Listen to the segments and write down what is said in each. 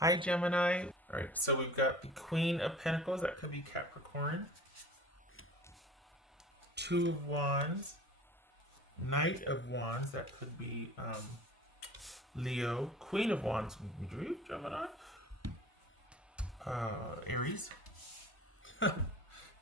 Hi, Gemini. All right, so we've got the Queen of Pentacles. That could be Capricorn. Two of Wands. Knight of Wands. That could be Leo. Queen of Wands. Gemini. Aries.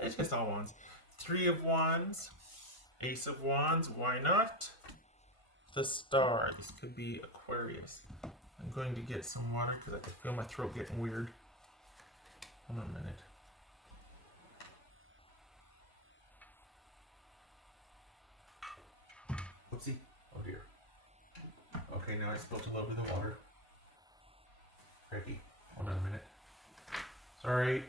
It's just all wands. Three of Wands. Ace of Wands. Why not? The Star. This could be Aquarius. I'm going to get some water because I can feel my throat getting weird. Hold on a minute. Whoopsie. Oh dear. Okay, now I spilled a little bit of water. Ricky, hold on a minute. Sorry.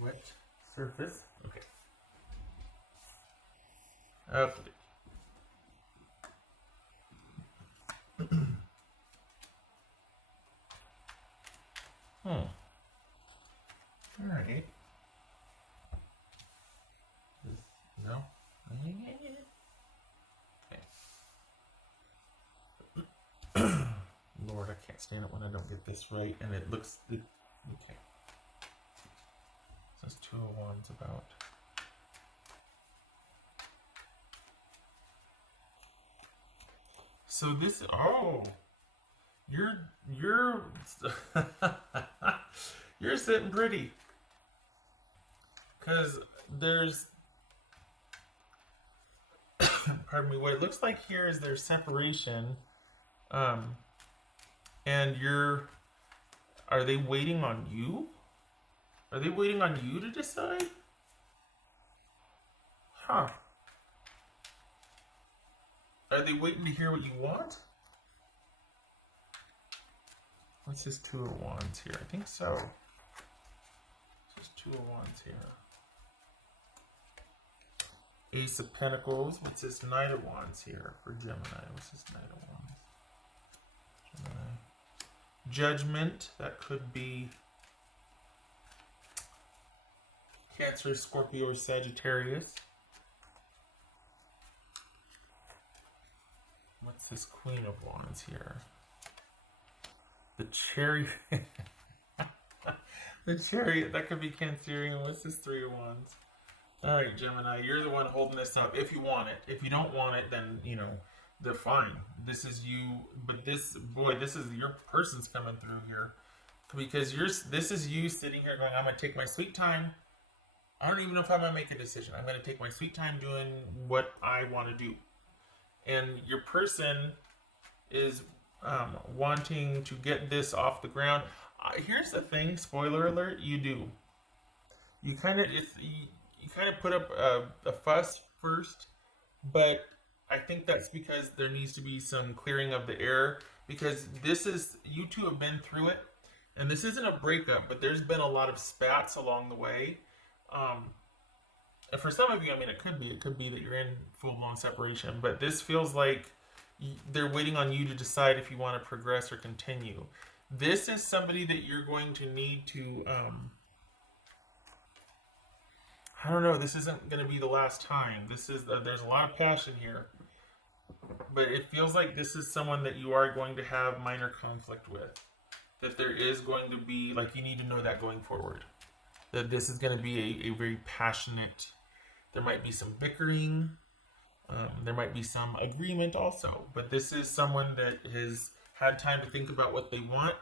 Wet surface. Okay. Okay. Alright. No? Okay. Lord, I can't stand it when I don't get this right and it looks... okay. That's Two of Wands about. So this... Oh! You're you're sitting pretty. Because there's... pardon me, what it looks like here is there's separation. And are they waiting on you? Are they waiting on you to decide? Huh. Are they waiting to hear what you want? What's this Two of Wands here? I think so. Just Two of Wands here. Ace of Pentacles. What's this Knight of Wands here for Gemini? What's this Knight of Wands? Gemini. Judgment. That could be Cancer, Scorpio, or Sagittarius. What's this Queen of Wands here? The Chariot. The Chariot. That could be Cancerian. What's this Three of Wands? Alright, Gemini, you're the one holding this up if you want it. If you don't want it, then, you know, they're fine. This is you, but this, boy, this is your person's coming through here. Because this is you sitting here going, I'm going to take my sweet time. I don't even know if I'm going to make a decision. I'm going to take my sweet time doing what I want to do. And your person is wanting to get this off the ground. Here's the thing, spoiler alert, you do. You kind of put up a fuss first, but I think that's because there needs to be some clearing of the air, because this is, you two have been through it, and this isn't a breakup, but there's been a lot of spats along the way. And for some of you, I mean, it could be that you're in full-blown separation, but this feels like they're waiting on you to decide if you want to progress or continue. This is somebody that you're going to need to, I don't know, this isn't going to be the last time. This is, there's a lot of passion here, but it feels like this is someone that you are going to have minor conflict with. That there is going to be, like, you need to know that going forward. That this is going to be a very passionate, there might be some bickering, there might be some agreement also, but this is someone that has had time to think about what they want,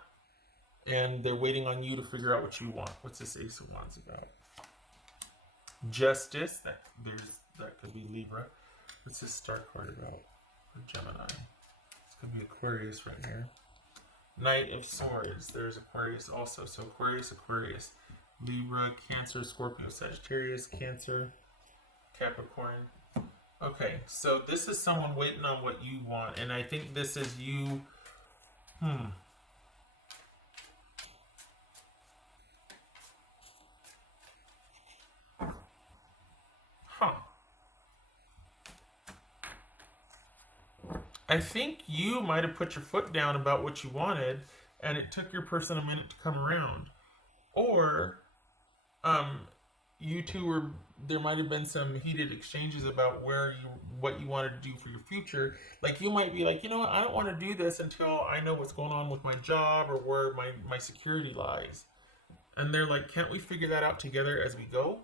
and they're waiting on you to figure out what you want. What's this Ace of Wands about? Justice, that could be Libra. What's this Star card about for Gemini? This could be Aquarius right here. Knight of Swords, there's Aquarius also. So Aquarius, Libra, Cancer, Scorpio, Sagittarius, Cancer, Capricorn. Okay, so this is someone waiting on what you want, and I think this is you. I think you might have put your foot down about what you wanted, and it took your person a minute to come around. Or you two were, there might have been some heated exchanges about what you wanted to do for your future. Like you might be like, you know what, I don't want to do this until I know what's going on with my job or where my security lies. And they're like, can't we figure that out together as we go?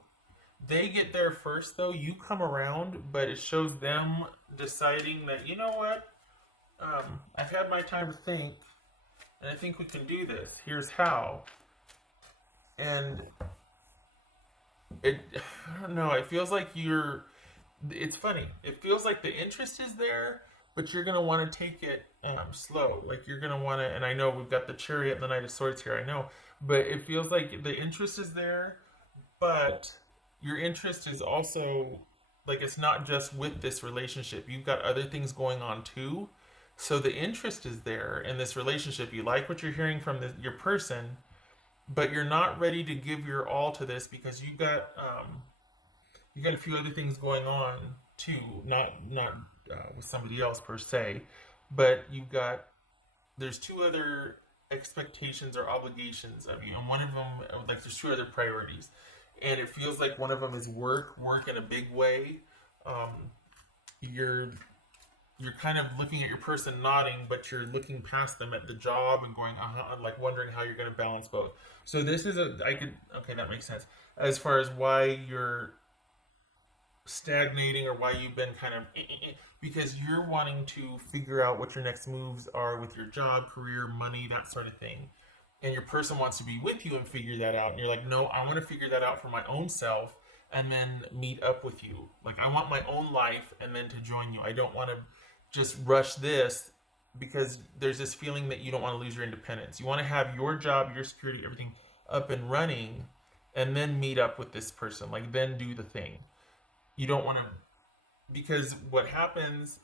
They get there first though, you come around, but it shows them deciding that, you know what, I've had my time to think, and I think we can do this. Here's how. And I don't know, it feels like it's funny. It feels like the interest is there, but you're going to want to take it slow. Like you're going to want to, and I know we've got the Chariot and the Knight of Swords here, I know, but it feels like the interest is there, but your interest is also, like, it's not just with this relationship. You've got other things going on too. So the interest is there in this relationship. You like what you're hearing from your person, but you're not ready to give your all to this because you got a few other things going on too. Not with somebody else per se, but there's two other expectations or obligations of you, and one of them, like, there's two other priorities, and it feels like one of them is work in a big way. You're kind of looking at your person nodding, but you're looking past them at the job and going, like wondering how you're going to balance both. So this is okay, that makes sense. As far as why you're stagnating or why you've been kind of, because you're wanting to figure out what your next moves are with your job, career, money, that sort of thing. And your person wants to be with you and figure that out. And you're like, no, I want to figure that out for my own self and then meet up with you. Like, I want my own life and then to join you. I don't want to just rush this because there's this feeling that you don't want to lose your independence. You want to have your job, your security, everything up and running, and then meet up with this person. Like, then do the thing. You don't want to, because what happens,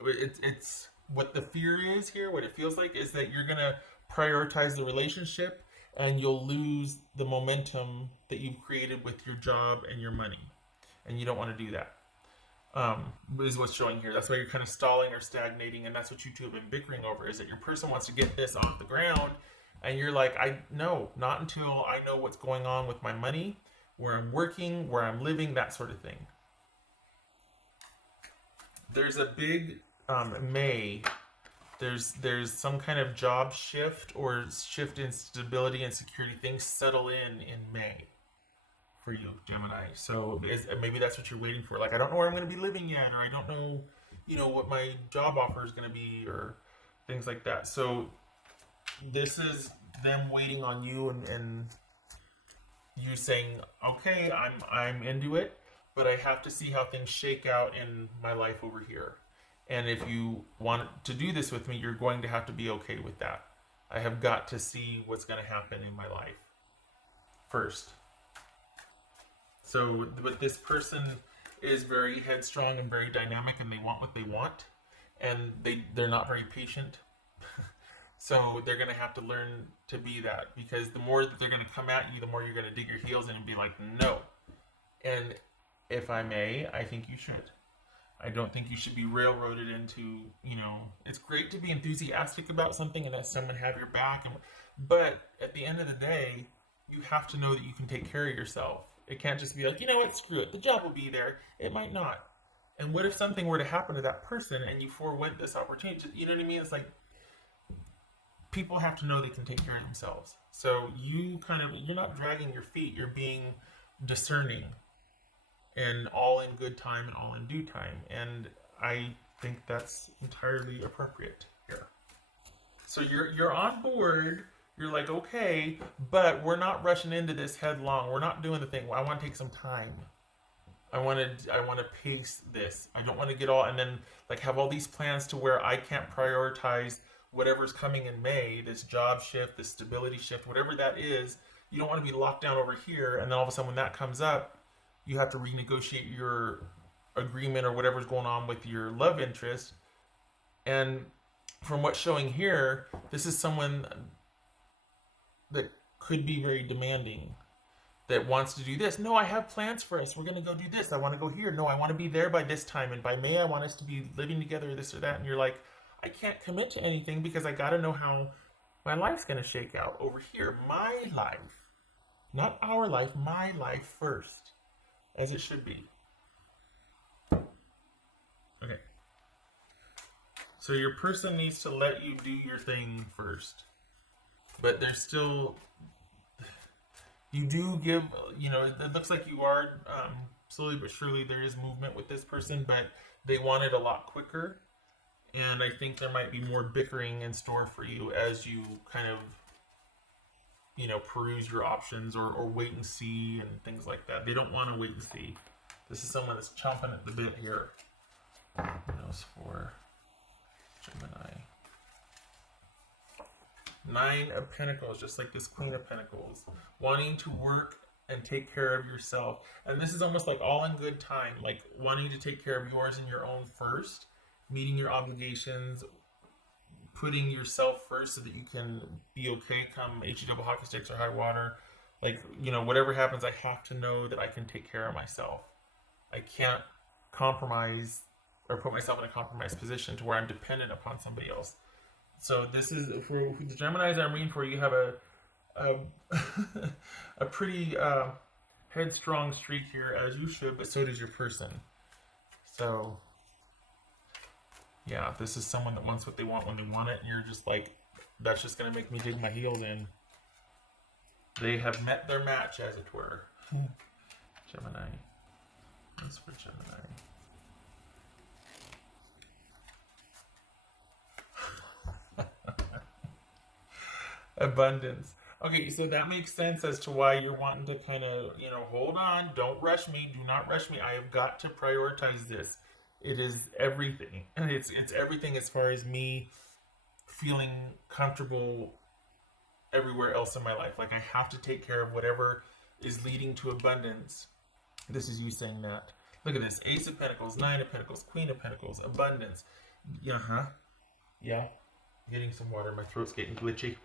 it's what the fear is here, what it feels like is that you're going to prioritize the relationship and you'll lose the momentum that you've created with your job and your money. And you don't want to do that. Is what's showing here. That's why you're kind of stalling or stagnating, and that's what you two have been bickering over, is that your person wants to get this off the ground, and you're like, no, not until I know what's going on with my money, where I'm working, where I'm living, that sort of thing. There's a big May. There's some kind of job shift or shift in stability and security. Things settle in May for you, Gemini. So maybe that's what you're waiting for. Like, I don't know where I'm going to be living yet, or I don't know, what my job offer is going to be, or things like that. So this is them waiting on you and you saying, okay, I'm into it, but I have to see how things shake out in my life over here. And if you want to do this with me, you're going to have to be okay with that. I have got to see what's going to happen in my life first. So, but this person is very headstrong and very dynamic, and they want what they want, and they're not very patient. So they're going to have to learn to be that, because the more that they're going to come at you, the more you're going to dig your heels in and be like, no. And if I may, I think you should. I don't think you should be railroaded into, it's great to be enthusiastic about something and have someone have your back, but at the end of the day, you have to know that you can take care of yourself. It can't just be like, you know what, screw it. The job will be there. It might not. And what if something were to happen to that person and you forewent this opportunity? You know what I mean? It's like, people have to know they can take care of themselves. So you're not dragging your feet. You're being discerning, and all in good time and all in due time. And I think that's entirely appropriate here. So you're on board. You're like, okay, but we're not rushing into this headlong. We're not doing the thing. I want to take some time. I want to pace this. I don't want to get all and then like have all these plans to where I can't prioritize whatever's coming in May, this job shift, this stability shift, whatever that is. You don't want to be locked down over here, and then all of a sudden when that comes up, you have to renegotiate your agreement or whatever's going on with your love interest. And from what's showing here, this is someone that could be very demanding, that wants to do this. No, I have plans for us. We're going to go do this. I want to go here. No, I want to be there by this time. And by May, I want us to be living together, this or that. And you're like, I can't commit to anything because I got to know how my life's going to shake out over here. My life. Not our life, my life first, as it should be. Okay. So your person needs to let you do your thing first. But there's still, you do give, it looks like you are, slowly but surely there is movement with this person, but they want it a lot quicker. And I think there might be more bickering in store for you as you kind of, peruse your options or wait and see and things like that. They don't want to wait and see. This is someone that's chomping at the bit here. For Gemini. 9 of Pentacles, just like this Queen of Pentacles. Wanting to work and take care of yourself. And this is almost like all in good time. Like wanting to take care of yours and your own first. Meeting your obligations. Putting yourself first so that you can be okay come HE double hockey sticks or high water. Like, whatever happens, I have to know that I can take care of myself. I can't compromise or put myself in a compromised position to where I'm dependent upon somebody else. So this is, for the Geminis I'm reading for, you have a pretty headstrong streak here, as you should, but so does your person. So, yeah, this is someone that wants what they want when they want it, and you're just like, that's just going to make me dig my heels in. They have met their match, as it were. Gemini. That's for Gemini. Abundance. Okay, so that makes sense as to why you're wanting to kind of, hold on, don't rush me, do not rush me. I have got to prioritize this. It is everything. And it's everything as far as me feeling comfortable everywhere else in my life. Like I have to take care of whatever is leading to abundance. This is you saying that. Look at this. Ace of Pentacles, 9 of Pentacles, Queen of Pentacles, abundance. Yeah. Getting some water. My throat's getting glitchy.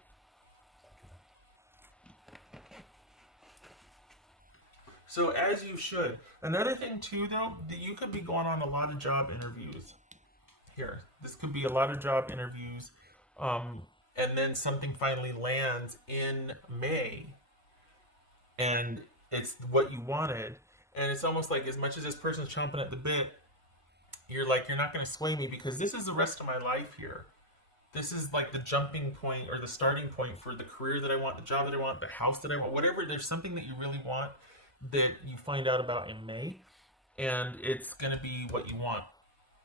So as you should. Another thing too, though, that you could be going on a lot of job interviews. Here, this could be a lot of job interviews, and then something finally lands in May, and it's what you wanted. And it's almost like, as much as this person's chomping at the bit, you're like, you're not going to sway me because this is the rest of my life here. This is like the jumping point or the starting point for the career that I want, the job that I want, the house that I want, whatever. There's something that you really want that you find out about in May, and it's going to be what you want.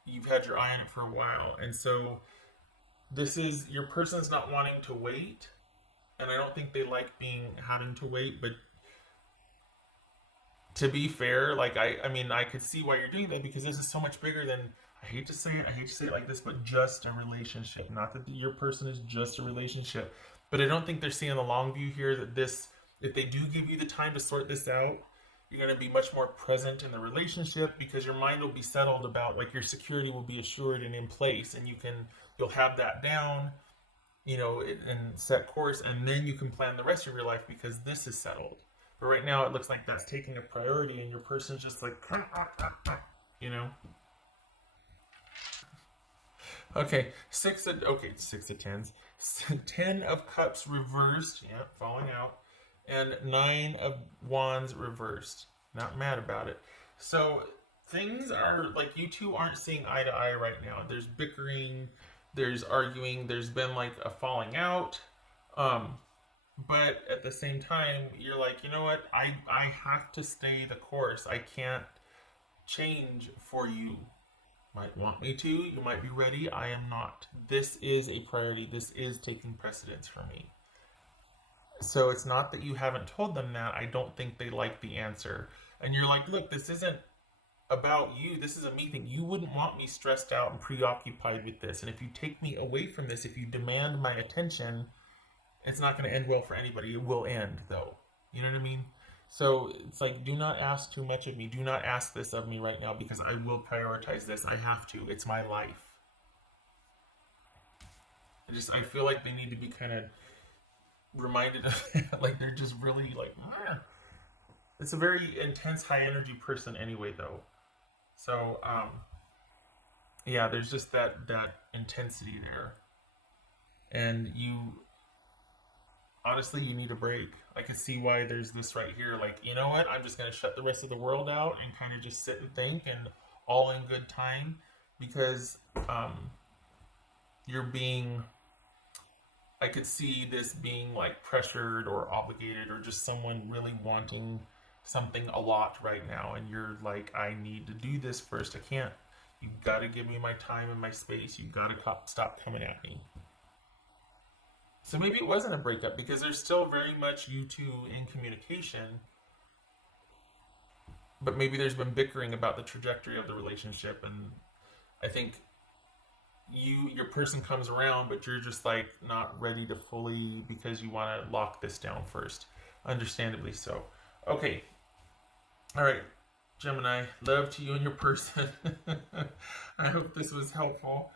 You've had your eye on it for a while, and so this is, your person's not wanting to wait, and I don't think they like having to wait, but to be fair, like I mean, I could see why you're doing that, because this is so much bigger than, I hate to say it like this, but just a relationship. Not that your person is just a relationship, but I don't think they're seeing the long view here, that this, if they do give you the time to sort this out, you're going to be much more present in the relationship, because your mind will be settled about, like, your security will be assured and in place, and you'll have that down, and set course, and then you can plan the rest of your life because this is settled. But right now it looks like that's taking a priority, and your person's just like, Okay, 6 of tens. 10 of Cups reversed, falling out. And 9 of Wands reversed. Not mad about it. So things are like, you two aren't seeing eye to eye right now. There's bickering, there's arguing, there's been like a falling out. But at the same time, you're like, you know what? I have to stay the course. I can't change for you. Might want me to. You might be ready. I am not. This is a priority. This is taking precedence for me. So it's not that you haven't told them that. I don't think they like the answer. And you're like, look, this isn't about you. This is a me thing. You wouldn't want me stressed out and preoccupied with this. And if you take me away from this, if you demand my attention, it's not going to end well for anybody. It will end, though. You know what I mean? So it's like, do not ask too much of me. Do not ask this of me right now, because I will prioritize this. I have to. It's my life. I feel like they need to be kind of reminded of that. Like, they're just really like, ah. It's a very intense, high energy person anyway, though. So, yeah, there's just that intensity there. And honestly, you need a break. I can see why there's this right here. Like, you know what? I'm just going to shut the rest of the world out and kind of just sit and think and all in good time because you're being, I could see this being like pressured or obligated or just someone really wanting something a lot right now. And you're like, I need to do this first. I can't. You got to give me my time and my space. You got to stop coming at me. So maybe it wasn't a breakup because there's still very much you two in communication, but maybe there's been bickering about the trajectory of the relationship. And I think your person comes around, but you're just like not ready to fully because you want to lock this down first. Understandably so. Okay. All right. Gemini, love to you and your person. I hope this was helpful.